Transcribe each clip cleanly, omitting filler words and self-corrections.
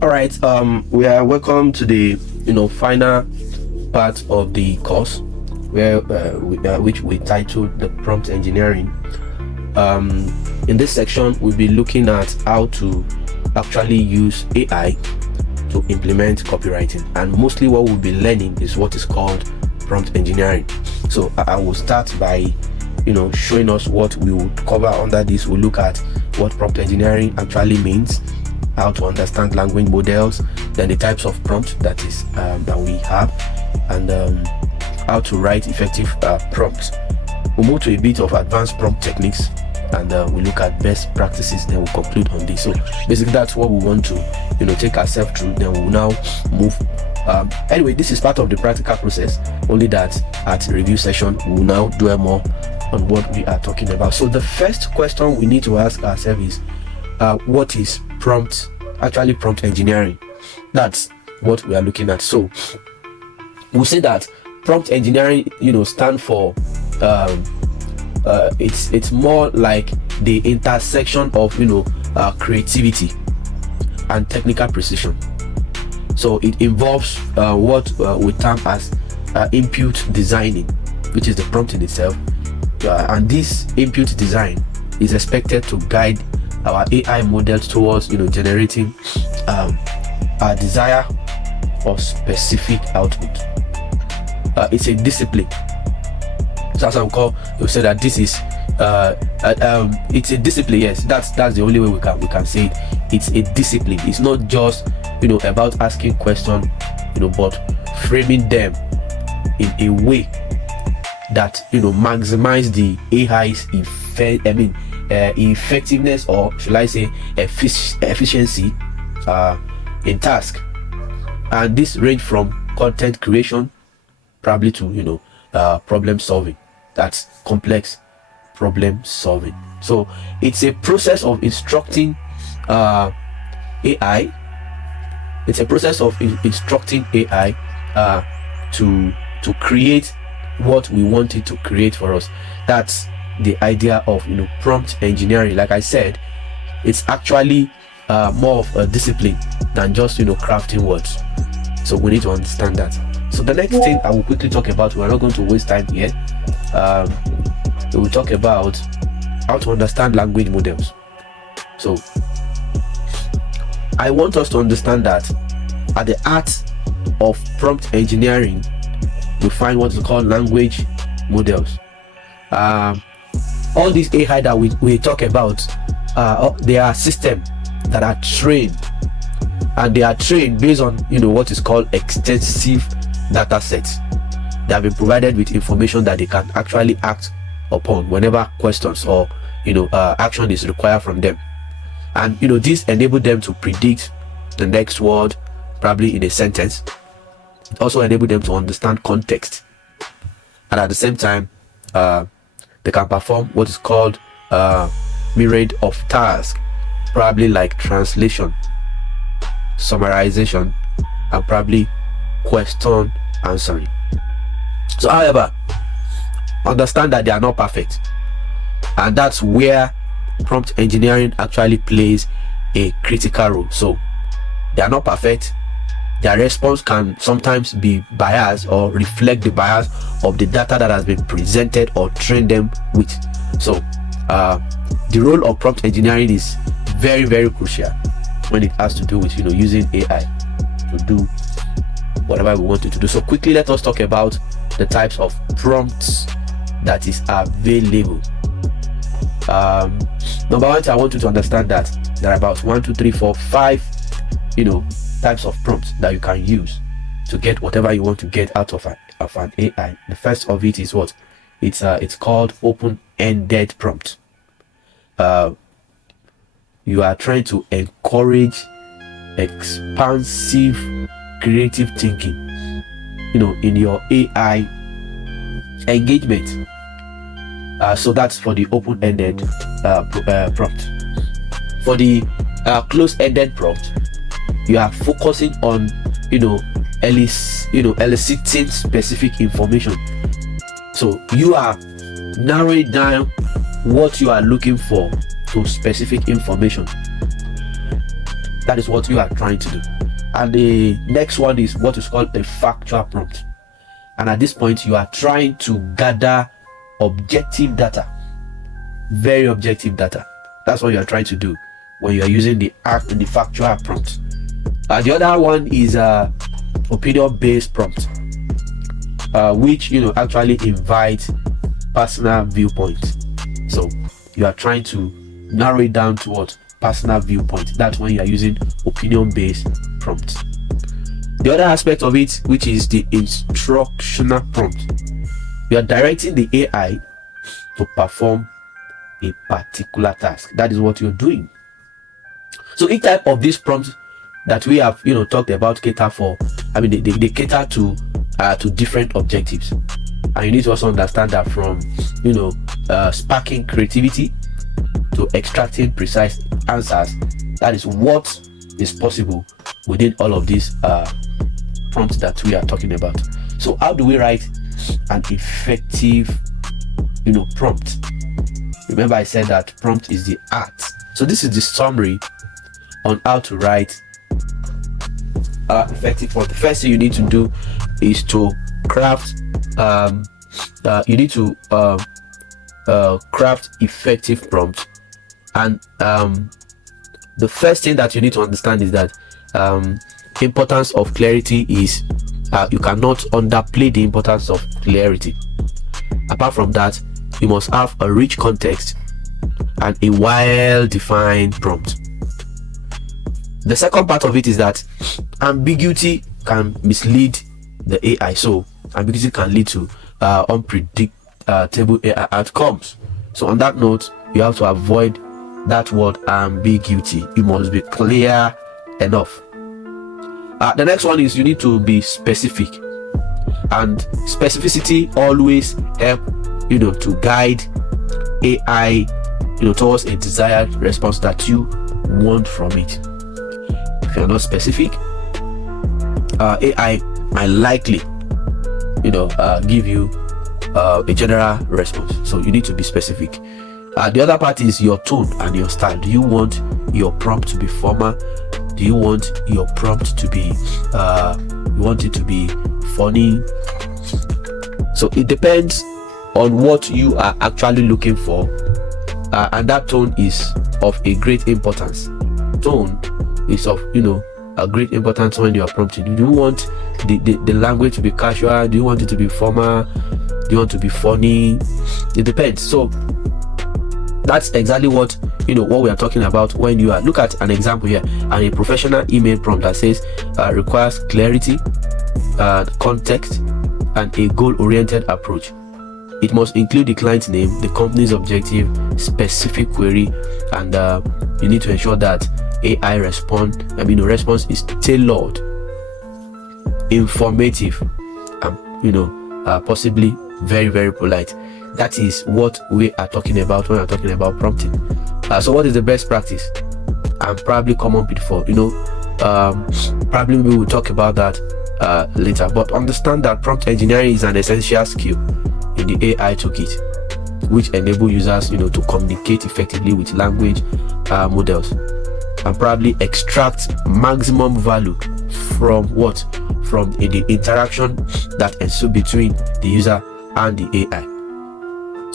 All right, we are welcome to the final part of the course, where which we titled the prompt engineering. In this section, we'll be looking at how to actually use AI to implement copywriting, and mostly what we'll be learning is what is called prompt engineering. So I will start by showing us what we would cover under this. We'll look at what prompt engineering actually means, how to understand language models, then the types of prompts that we have, and how to write effective prompts. We'll move to a bit of advanced prompt techniques, and we'll look at best practices, then we'll conclude on this. So basically that's what we want to take ourselves through. Then we'll now move. Anyway, this is part of the practical process, only that at review session we'll now dwell more on what we are talking about. So the first question we need to ask ourselves is, what is prompt engineering? That's what we are looking at. So we'll say that prompt engineering stand for it's more like the intersection of creativity and technical precision. So it involves what we term as input designing, which is the prompt in itself, and this input design is expected to guide our AI models towards generating our desire or specific output. It's a discipline. So as we'll say that this is it's a discipline. Yes, that's the only way we can say it. It's a discipline. It's not just about asking questions, but framing them in a way that maximize the AI's effectiveness, or should I say efficiency in task. And this range from content creation probably to problem solving. That's complex problem solving. So it's a process of instructing AI. It's a process of instructing AI to create what we want it to create for us. That's the idea of prompt engineering. Like I said, it's actually more of a discipline than just crafting words. So we need to understand that. So the next thing I will quickly talk about, we're not going to waste time here. We will talk about how to understand language models. So I want us to understand that at the heart of prompt engineering, we find what is called language models. All these AI that we talk about, they are systems that are trained, and they are trained based on what is called extensive data sets. They have been provided with information that they can actually act upon whenever questions or action is required from them. And this enables them to predict the next word, probably in a sentence. It also enables them to understand context, and at the same time they can perform what is called myriad of tasks, probably like translation, summarization, and probably question answering. So however, understand that they are not perfect, and that's where prompt engineering actually plays a critical role. So they are not perfect. Their response can sometimes be biased or reflect the bias of the data that has been presented or trained them with. So the role of prompt engineering is very, very crucial when it has to do with using AI to do whatever we want it to do. So quickly, let us talk about the types of prompts that is available. Number one, I want you to understand that there are about 1, 2, 3, 4, 5 types of prompts that you can use to get whatever you want to get out of an AI. The first of it is what it's called open-ended prompt. You are trying to encourage expansive creative thinking in your AI engagement. So that's for the open-ended prompt. For the closed-ended prompt, you are focusing on eliciting specific information. So you are narrowing down what you are looking for to specific information. That is what you are trying to do. And the next one is what is called a factual prompt. And at this point, you are trying to gather objective data, very objective data. That's what you are trying to do when you are using the factual prompt. The other one is opinion-based prompt, which actually invites personal viewpoint. So you are trying to narrow it down to what? Personal viewpoint. That's when you are using opinion-based prompt. The other aspect of it, which is the instructional prompt, you are directing the AI to perform a particular task. That is what you're doing. So each type of this prompt that we have talked about cater for, they cater to different objectives. And you need to also understand that from sparking creativity to extracting precise answers, that is what is possible within all of these prompts that we are talking about. So how do we write an effective prompt? Remember, I said that prompt is the art. So this is the summary on how to write effective prompt. The first thing you need to do is to craft craft effective prompt. And the first thing that you need to understand is that importance of clarity is you cannot underplay the importance of clarity. Apart from that, you must have a rich context and a well-defined prompt. The second part of it is that ambiguity can mislead the AI. So ambiguity can lead to unpredictable AI outcomes. So on that note, you have to avoid that word ambiguity. You must be clear enough. The next one is you need to be specific, and specificity always help to guide AI towards a desired response that you want from it. If you're not specific, AI might likely give you a general response. So you need to be specific. The other part is your tone and your style. Do you want your prompt to be formal? Do you want your prompt to be you want it to be funny? So it depends on what you are actually looking for, and that tone is of a great importance. Tone is of a great importance when you are prompting. Do you want the language to be casual? Do you want it to be formal? Do you want to be funny? It depends. So that's exactly what what we are talking about when you are look at an example here, and a professional email prompt that says requires clarity, context, and a goal-oriented approach. It must include the client's name, the company's objective, specific query, and you need to ensure that AI response is tailored, informative, and possibly very, very polite. That is what we are talking about when we're talking about prompting. So what is the best practice and probably common pitfall? Probably we will talk about that later, but understand that prompt engineering is an essential skill in the AI toolkit, which enable users to communicate effectively with language models and probably extract maximum value from the interaction that ensues between the user and the AI.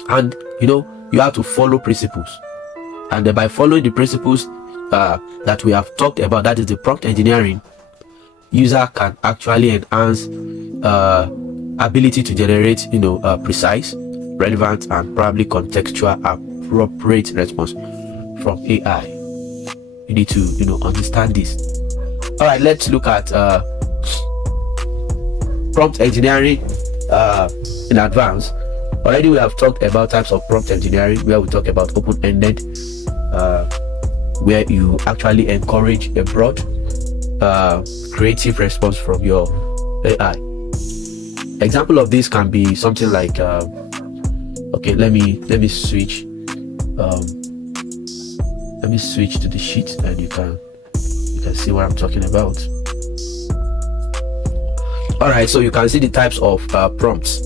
And you have to follow principles, and by following the principles that we have talked about, that is the prompt engineering, user can actually enhance ability to generate precise, relevant, and probably contextual appropriate response from AI. You need to understand this. All right, let's look at prompt engineering in advance. Already we have talked about types of prompt engineering, where we talk about open-ended, where you actually encourage a broad creative response from your AI. Example of this can be something like okay, let me switch to the sheet, and you can see what I'm talking about. All right, so you can see the types of prompts.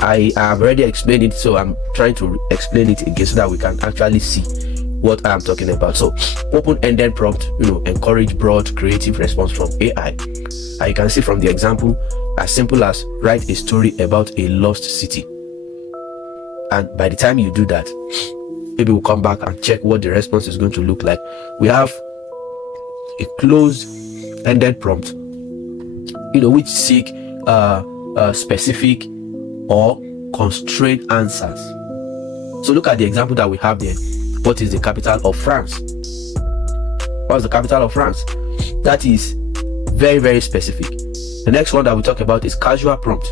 I have already explained it, so I'm trying to explain it again so that we can actually see what I'm talking about. So open-ended prompt, encourage broad creative response from AI. You can see from the example, as simple as write a story about a lost city. And by the time you do that, maybe we'll come back and check what the response is going to look like. We have a closed-ended prompt, which seek specific or constrained answers. So look at the example that we have there. What is the capital of France? What's the capital of France? That is very, very specific. The next one that we talk about is casual prompt,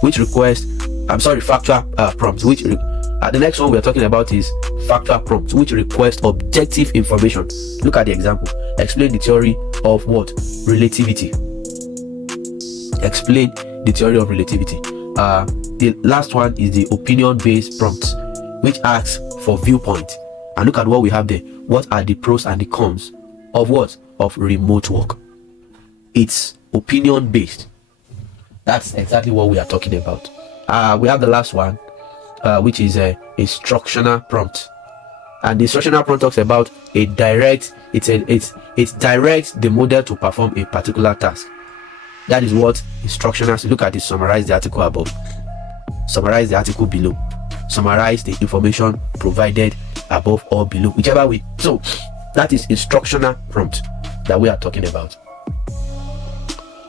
which requires, factual prompt, which the next one we're talking about is factual prompt, which requests objective information. Look at the example. Explain the theory of what? Relativity. Explain the theory of relativity. The last one is the opinion-based prompt, which asks for viewpoint. And look at what we have there. What are the pros and the cons of what? Of remote work. It's opinion-based. That's exactly what we are talking about. We have the last one, which is a instructional prompt. And the instructional prompt talks about it directs the model to perform a particular task. That is what instructional. So look at it. Summarize the article above. Summarize the article below. Summarize the information provided above or below, whichever way. So that is instructional prompt that we are talking about.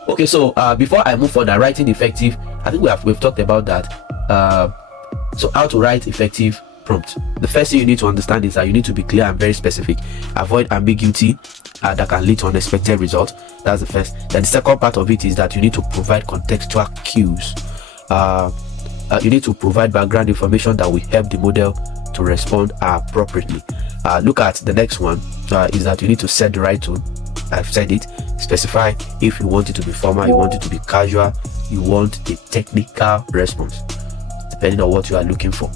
Okay, so before I move further, writing effective, I think we've talked about that. So how to write effective prompt. The first thing you need to understand is that you need to be clear and very specific. Avoid ambiguity that can lead to unexpected results. That's the first. Then the second part of it is that you need to provide contextual cues. You need to provide background information that will help the model to respond appropriately. Look at the next one, is that you need to set the right tone. I've said it. Specify if you want it to be formal, you want it to be casual, you want a technical response, depending on what you are looking for.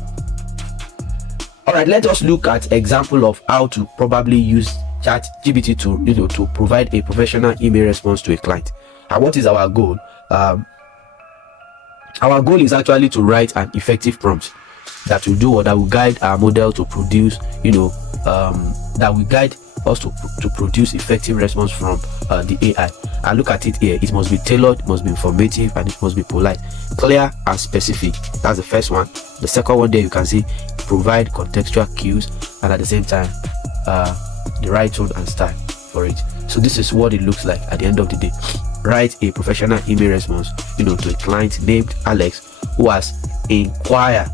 All right, let us look at example of how to probably use ChatGPT to provide a professional email response to a client. And what is our goal? Our goal is actually to write an effective prompt that will do or that will guide our model to produce, that will guide us to produce effective response from the AI. And look at it here. It must be tailored, it must be informative, and it must be polite, clear and specific. That's the first one. The second one there, you can see provide contextual cues, and at the same time the right tone and style for it. So this is what it looks like at the end of the day. Write a professional email response to a client named Alex, who has inquired,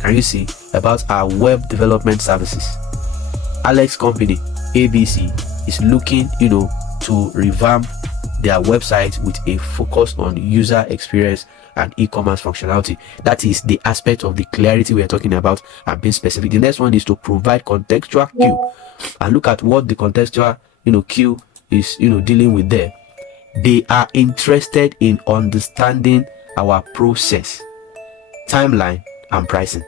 can you see, about our web development services. Alex company ABC is looking to revamp their website with a focus on user experience and e-commerce functionality. That is the aspect of the clarity we are talking about and being specific. The next one is to provide contextual cue, and look at what the contextual cue is dealing with there. They are interested in understanding our process, timeline, and pricing.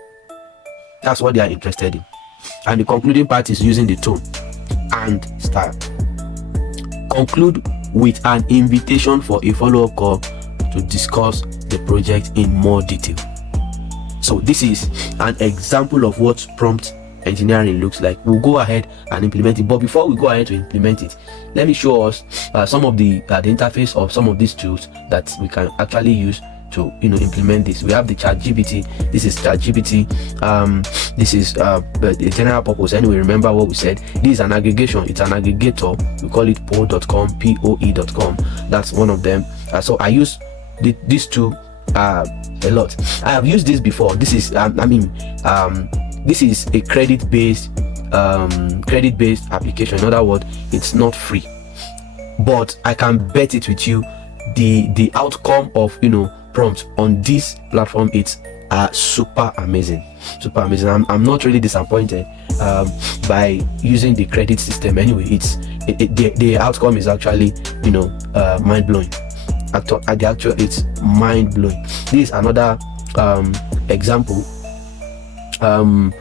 That's what they are interested in. And the concluding part is using the tone and style. Conclude with an invitation for a follow-up call to discuss the project in more detail. So this is an example of what prompt engineering looks like. We'll go ahead and implement it, but before we go ahead to implement it, let me show us some of the interface of some of these tools that we can actually use to implement this. We have the ChatGPT. This is ChatGPT. This is the general purpose. Anyway, remember what we said. This is an aggregation. It's an aggregator. We call it poe.com, poe.com. That's one of them. So I use these two a lot. I have used this before. This is this is a credit-based application. In other words, it's not free, but I can bet it with you the outcome of prompt on this platform, it's super amazing. I'm not really disappointed by using the credit system. Anyway, the outcome is actually mind-blowing. At the actual, it's mind-blowing. This is another example.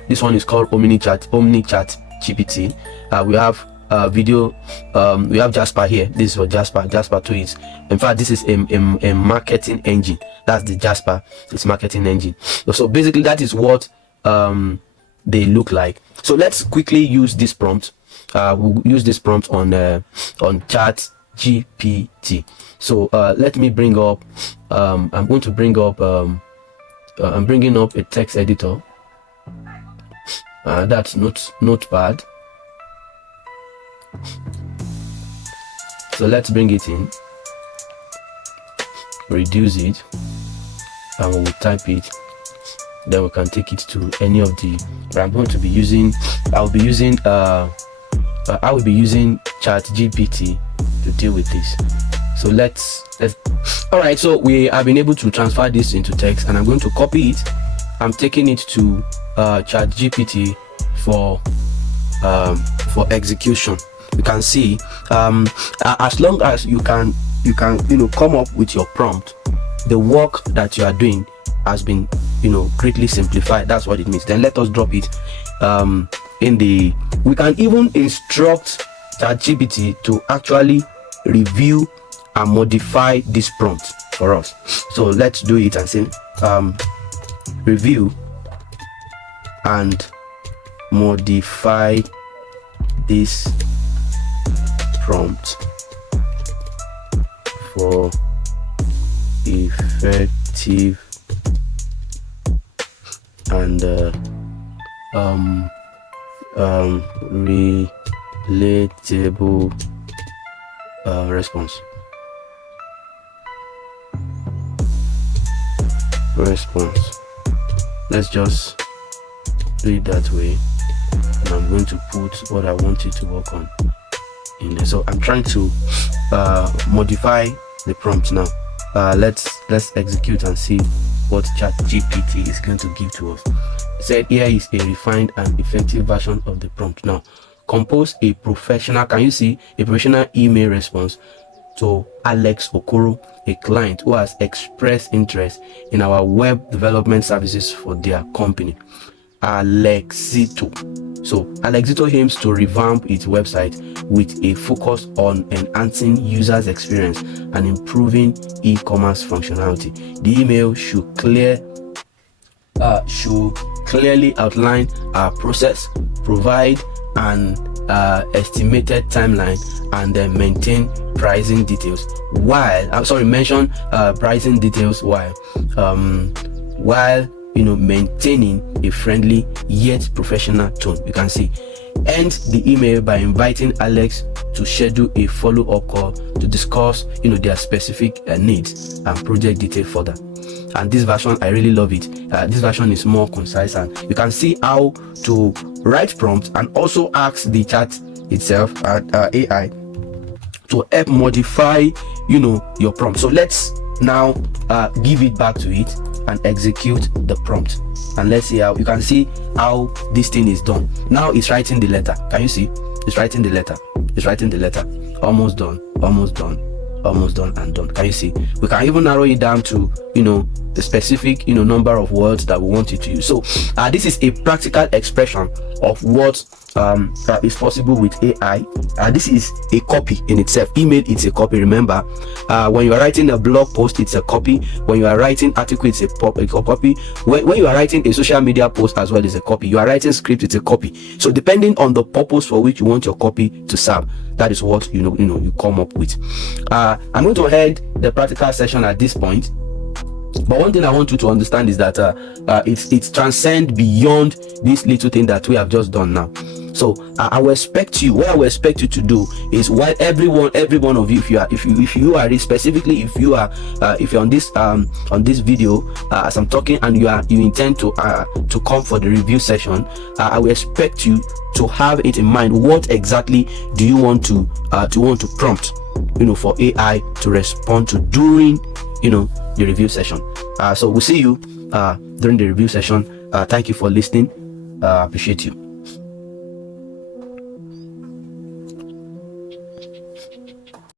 This one is called OmniChat GPT. We have video. We have Jasper here. This is for Jasper 2 is, in fact, this is a marketing engine. That's the Jasper. It's marketing engine. So basically that is what they look like. So let's quickly use this prompt. We'll use this prompt on Chat GPT. So let me bring up I'm going to bring up I'm bringing up a text editor. That's notepad. So let's bring it in, reduce it, and we'll type it. Then we can take it to any of the. I'm going to be using. I will be using Chat GPT to deal with this. So let's. All right. So we have been able to transfer this into text, and I'm going to copy it. I'm taking it to Chat GPT for execution. You can see as long as you can come up with your prompt, the work that you are doing has been greatly simplified. That's what it means. Then let us drop it we can even instruct ChatGPT to actually review and modify this prompt for us. So let's do it and say review and modify this prompt for effective and relatable response. Let's just do it that way, and I'm going to put what I want it to work on in there. So I'm trying to modify the prompt now. Let's execute and see what ChatGPT is going to give to us. It said here is a refined and effective version of the prompt. Now compose a professional, can you see, a professional email response to Alex Okoro, a client who has expressed interest in our web development services for their company. Alexito. So Alexito aims to revamp its website with a focus on enhancing users' experience and improving e-commerce functionality. The email should clearly outline our process, provide an estimated timeline, and then maintain pricing details mention pricing details while maintaining a friendly yet professional tone. You can see, end the email by inviting Alex to schedule a follow-up call to discuss their specific needs and project detail further. And this version, I really love it. This version is more concise, and you can see how to write prompts and also ask the chat itself AI to help modify your prompt. So let's now give it back to it and execute the prompt, and let's see how you can see how this thing is done. Now it's writing the letter. Can you see? It's writing the letter. Almost done and done. Can you see? We can even narrow it down to the specific number of words that we want it to use. So this is a practical expression of what is possible with AI. This is a copy in itself. Email, it's a copy. Remember, when you are writing a blog post, it's a copy. When you are writing article, it's a copy. When you are writing a social media post as well, it's a copy. You are writing script, it's a copy. So depending on the purpose for which you want your copy to serve, that is what you come up with. I'm going to end the practical session at this point. But one thing I want you to understand is that it's transcend beyond this little thing that we have just done now. So I will expect you. What I will expect you to do is, while every one of you, if you are specifically, if you're on this video as I'm talking, and you intend to come for the review session, I will expect you to have it in mind. What exactly do you want to prompt for AI to respond to during the review session? So we'll see you during the review session. Thank you for listening. Appreciate you.